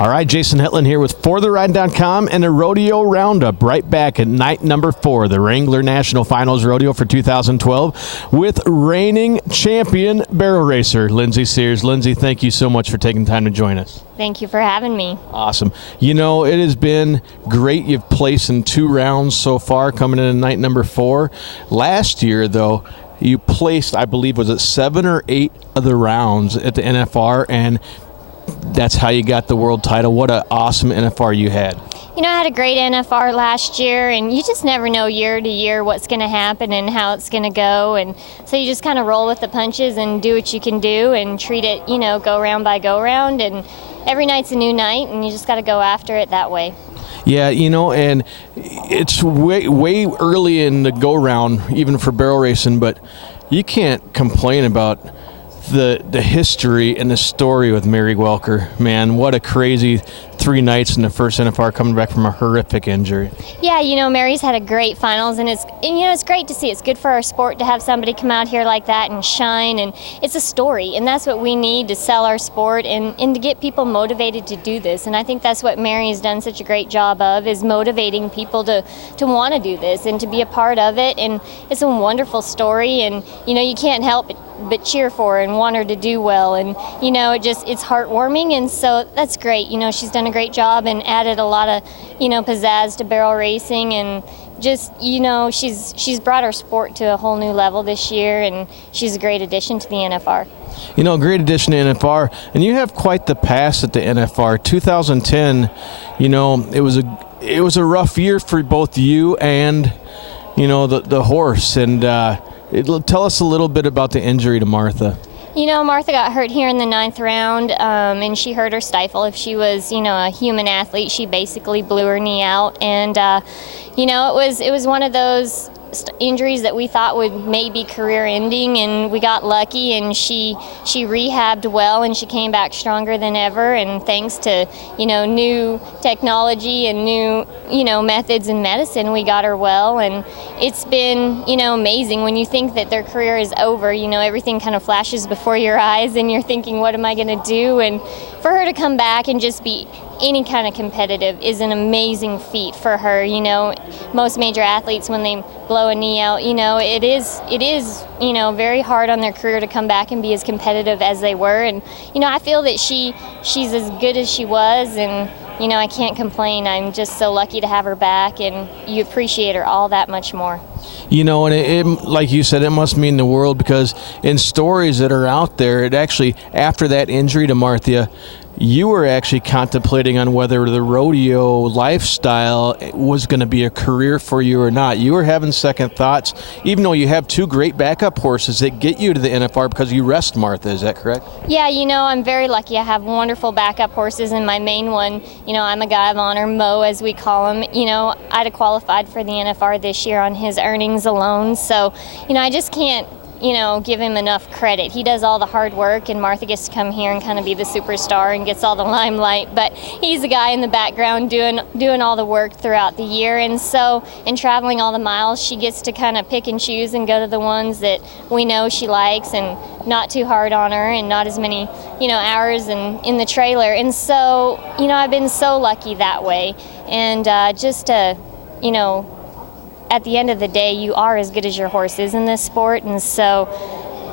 All right, Jason Hetland here with ForTheRide.com and a Rodeo Roundup right back at night number 4, the Wrangler National Finals Rodeo for 2012 with reigning champion barrel racer Lindsay Sears. Lindsay, thank you so much for taking time to join us. Thank you for having me. Awesome. You know, it has been great. You've placed in 2 rounds so far, coming in at night number 4. Last year, though, you placed, I believe, was it 7 or 8 of the rounds at the NFR, and that's how you got the world title. What an awesome NFR you had. You know, I had a great NFR last year, and you just never know year to year what's going to happen and how it's going to go. And so you just kind of roll with the punches and do what you can do and treat it, you know, go round by go round. And every night's a new night, and you just got to go after it that way. Yeah, you know, and it's way early in the go round, even for barrel racing, but you can't complain about the history and the story with Mary Welker. Man, what a crazy 3 nights in the first NFR coming back from a horrific injury. Yeah, you know, Mary's had a great finals, and it's great to see. It's good for our sport to have somebody come out here like that and shine, and it's a story, and that's what we need to sell our sport and to get people motivated to do this. And I think that's what Mary has done such a great job of, is motivating people to want to do this and to be a part of it. And it's a wonderful story, and you know, you can't help but cheer for her and want her to do well. And you know, it's heartwarming, and so that's great. You know, she's done a great job and added a lot of, you know, pizzazz to barrel racing, and just, you know, she's brought our sport to a whole new level this year, and she's a great addition to the NFR. You know, great addition to NFR, and you have quite the past at the NFR. 2010, you know, it was a rough year for both you and, you know, the horse. And tell us a little bit about the injury to Martha. You know, Martha got hurt here in the 9th round, and she hurt her stifle. If she was, you know, a human athlete, she basically blew her knee out. And, you know, it was one of those injuries that we thought would maybe career-ending, and we got lucky, and she rehabbed well, and she came back stronger than ever. And thanks to, you know, new technology and new, you know, methods in medicine, we got her well. And it's been, you know, amazing when you think that their career is over. You know, everything kind of flashes before your eyes, and you're thinking, what am I going to do? And for her to come back and just be any kind of competitive is an amazing feat for her. You know, most major athletes, when they blow a knee out, you know, it is, you know, very hard on their career to come back and be as competitive as they were. And, you know, I feel that she's as good as she was, and, you know, I can't complain. I'm just so lucky to have her back, and you appreciate her all that much more. You know, and it, like you said, it must mean the world, because in stories that are out there, it actually, after that injury to Martha, you were actually contemplating on whether the rodeo lifestyle was going to be a career for you or not. You were having second thoughts, even though you have 2 great backup horses that get you to the NFR because you rest Martha. Is that correct? Yeah, you know, I'm very lucky. I have wonderful backup horses, and my main one, you know, I'm a guy of honor, Mo, as we call him. You know, I'd have qualified for the NFR this year on his earnings alone. So, you know, I just can't, you know, give him enough credit. He does all the hard work, and Martha gets to come here and kind of be the superstar and gets all the limelight, but he's the guy in the background doing all the work throughout the year. And so, in traveling all the miles, she gets to kind of pick and choose and go to the ones that we know she likes, and not too hard on her, and not as many, you know, hours in the trailer. And so, you know, I've been so lucky that way. And just to, you know, at the end of the day, you are as good as your horse is in this sport. And so,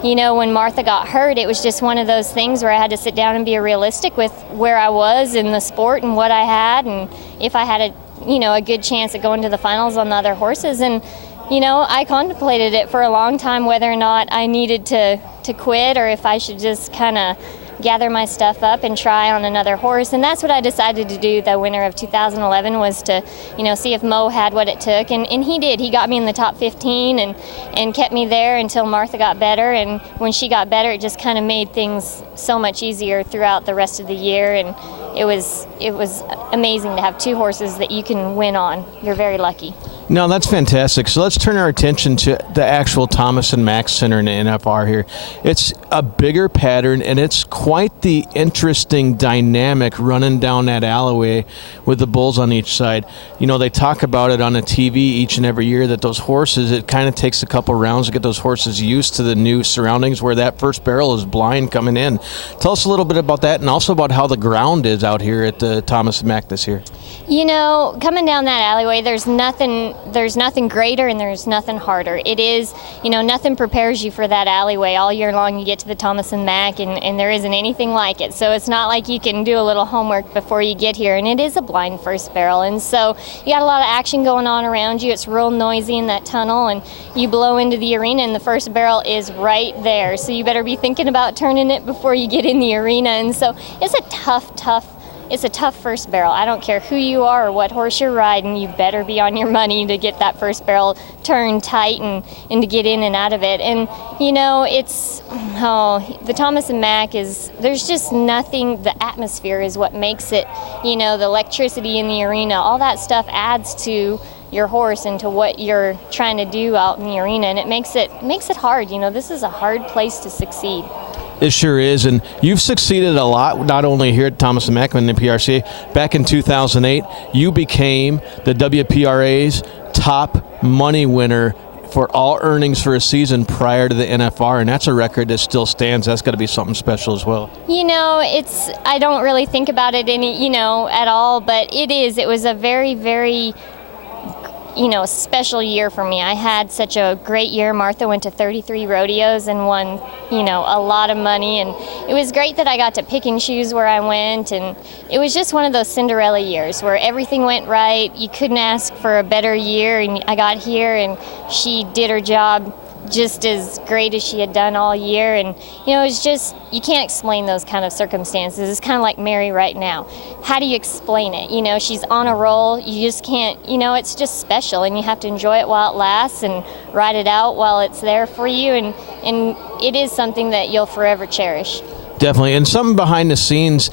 you know, when Martha got hurt, it was just one of those things where I had to sit down and be realistic with where I was in the sport and what I had, and if I had a good chance at going to the finals on the other horses. And, you know, I contemplated it for a long time, whether or not I needed to quit, or if I should just kind of gather my stuff up and try on another horse. And that's what I decided to do the winter of 2011, was to, you know, see if Mo had what it took. And he did. He got me in the top 15 and kept me there until Martha got better. And when she got better, it just kind of made things so much easier throughout the rest of the year. And it was amazing to have 2 horses that you can win on. You're very lucky. No, that's fantastic. So let's turn our attention to the actual Thomas and Mack Center in the NFR here. It's a bigger pattern, and it's quite the interesting dynamic running down that alleyway with the bulls on each side. You know, they talk about it on the TV each and every year that those horses, it kind of takes a couple rounds to get those horses used to the new surroundings where that first barrel is blind coming in. Tell us a little bit about that and also about how the ground is out here at the Thomas and Mack this year. You know, coming down that alleyway, there's nothing greater and there's nothing harder. It is, you know, nothing prepares you for that alleyway. All year long you get to the Thomas and Mack, and there isn't anything like it. So it's not like you can do a little homework before you get here, and it is a blind first barrel. And so you got a lot of action going on around you. It's real noisy in that tunnel, and you blow into the arena and the first barrel is right there. So you better be thinking about turning it before you get in the arena. And so it's a tough first barrel. I don't care who you are or what horse you're riding, you better be on your money to get that first barrel turned tight and to get in and out of it. And, you know, the Thomas and Mack there's just nothing, the atmosphere is what makes it, you know, the electricity in the arena, all that stuff adds to your horse and to what you're trying to do out in the arena, and it makes it hard. You know, this is a hard place to succeed. It sure is, and you've succeeded a lot, not only here at Thomas & Mack and the PRCA. Back in 2008, you became the WPRA's top money winner for all earnings for a season prior to the NFR, and that's a record that still stands. That's got to be something special as well. You know, I don't really think about it at all, but it was a very, very special year for me. I had such a great year. Martha went to 33 rodeos and won, a lot of money, and it was great that I got to pick and choose where I went, and it was just one of those Cinderella years where everything went right. You couldn't ask for a better year, and I got here and she did her job just as great as she had done all year. And it's just, you can't explain those kind of circumstances. It's kind of like Mary right now. How do you explain it? She's on a roll. You just can't, it's just special, and you have to enjoy it while it lasts and ride it out while it's there for you, and it is something that you'll forever cherish. Definitely. And something behind the scenes,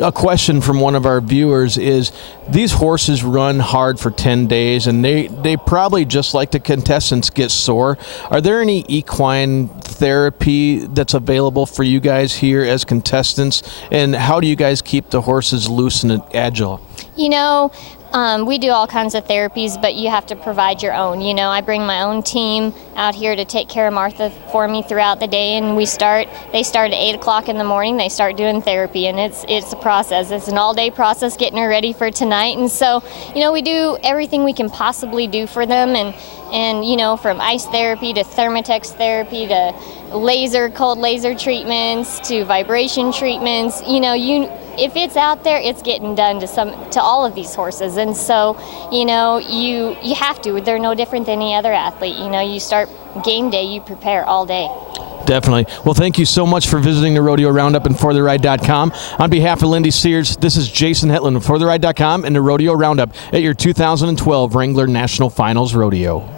a question from one of our viewers is, these horses run hard for 10 days, and they probably, just like the contestants, get sore. Are there any equine therapy that's available for you guys here as contestants? And how do you guys keep the horses loose and agile? We do all kinds of therapies, but you have to provide your own. I bring my own team out here to take care of Martha for me throughout the day, and they start at 8 o'clock in the morning. They start doing therapy, and it's a process. It's an all-day process getting her ready for tonight. And so, we do everything we can possibly do for them, and from ice therapy to Thermotex therapy to cold laser treatments to vibration treatments. If it's out there, it's getting done to all of these horses. And so, you have to. They're no different than any other athlete. You start game day, you prepare all day. Definitely. Well, thank you so mumuch for visiting the Rodeo Roundup and ForTheRide.com. On behalf of Lindsay Sears, this is Jason Hetland of ForTheRide.com and the Rodeo Roundup at your 2012 Wrangler National Finals Rodeo.